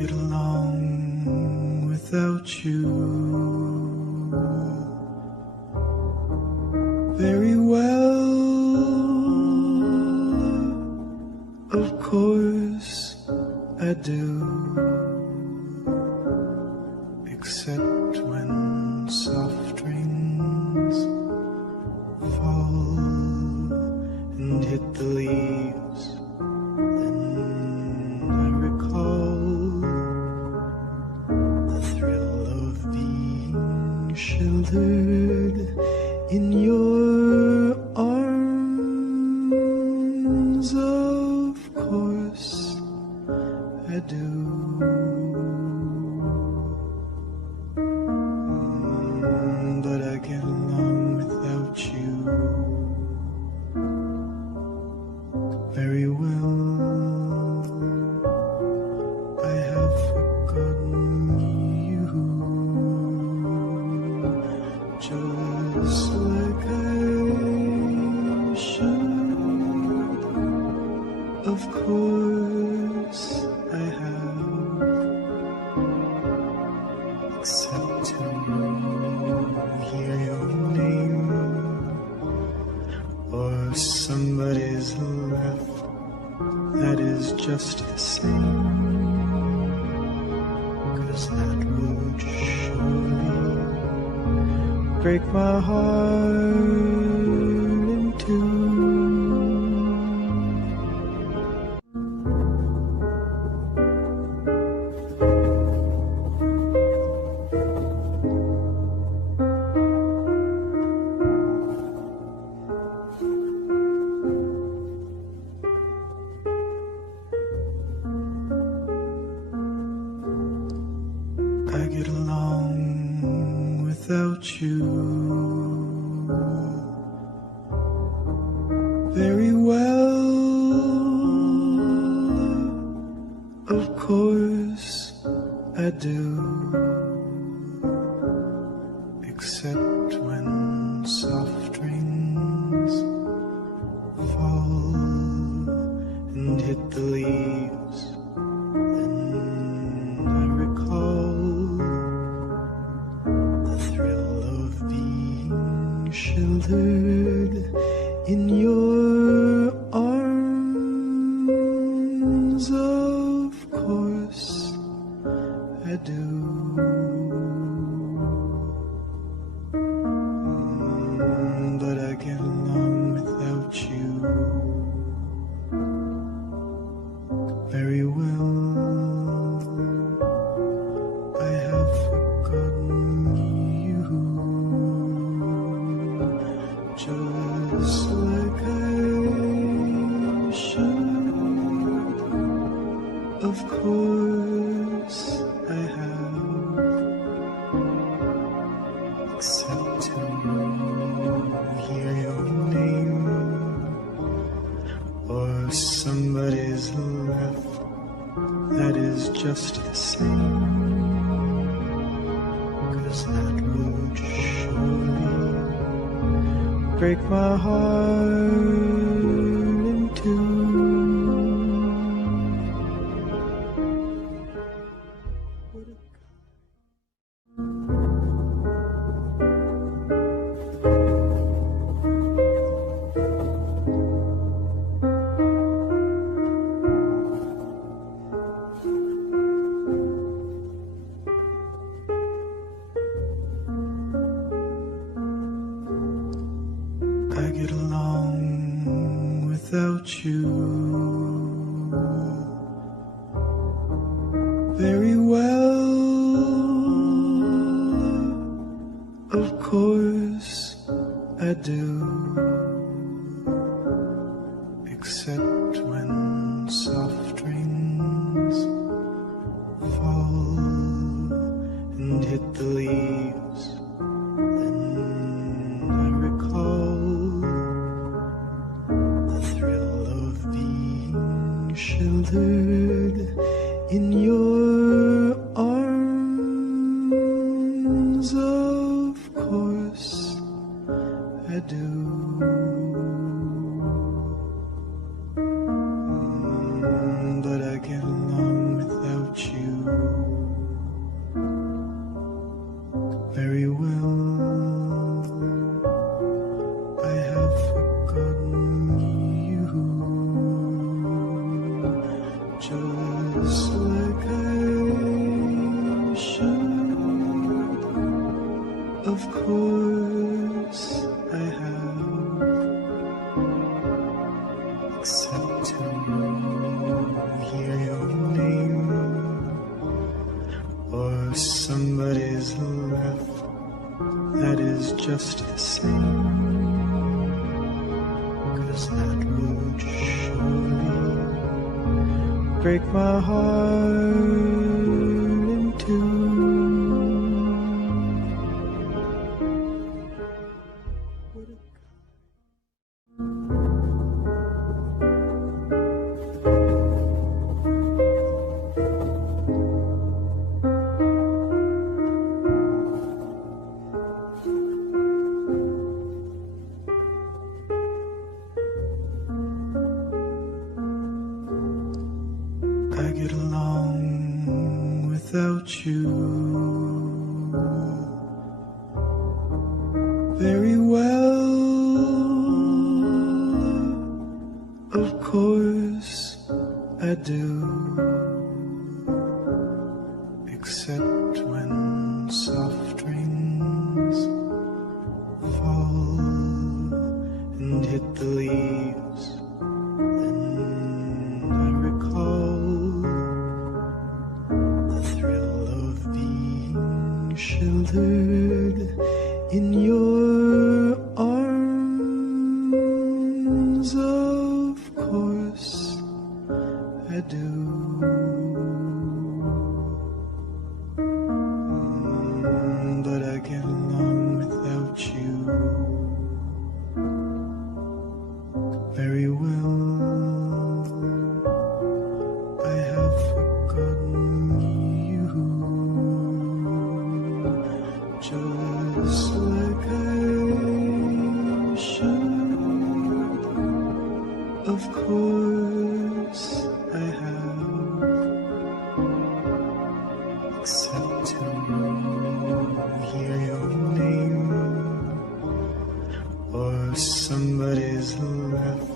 get along without you very well. Of course I do, except when soft rains fall and hit the leaves. Then I recall the thrill of being sheltered in your arms. Of course I do. But I get along without you very well. I have forgotten you, just like I should. Of course I have, except to hear your name or somebody's laugh. That is just the same, 'cause that would surely break my heart in two. I get along without you very well. Of course I do, except when soft rains fall and hit the leaves. Then I recall the thrill of being sheltered in your arms. Of course I do. But I get along without you very well. I have forgotten you, just like I should. Of course I have, except to hear your name or somebody's laugh. That is just the same, 'cause that would surely break my heart in two. I get along without you very well. Of course I do, except when soft rains fall and hit the leaves. Then I recall the thrill of being sheltered in your arms. Of course I do. But I get along without you except to hear your name or somebody's laugh that is just the same, 'cause that would surely break my heart in two. I get along without you very well. Of course I do, except when soft rains fall and hit the leaves. Then I recall the thrill of being sheltered in your arms. Of course I do. But I get along without you very well. I have forgotten you, just like I should. Of course I have, except to hear your name or somebody's laugh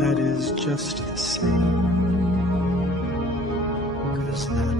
that is just the same, 'cause that